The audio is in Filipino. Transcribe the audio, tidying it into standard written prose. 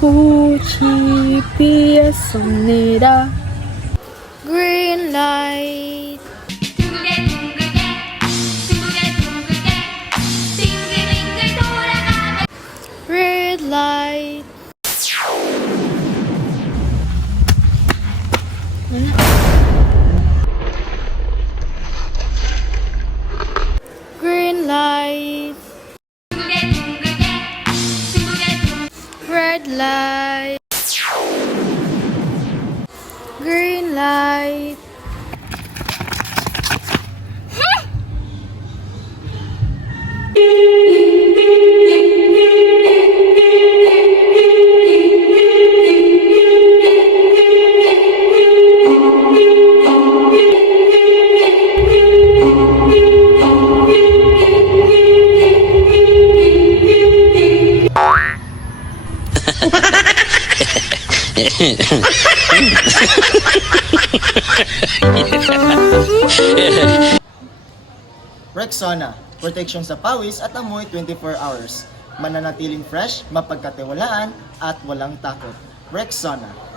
꽃이 피었습니다. Green light. 둥글게 둥글게 둥글게 둥글게 빙글빙글 돌아가며 Red light. Green light. 둥글게 둥글게 둥글게 둥글게 Red light. Green light. Rexona, protection sa pawis at amoy 24 hours. Mananatiling fresh, mapagkatiwalaan at walang takot. Rexona.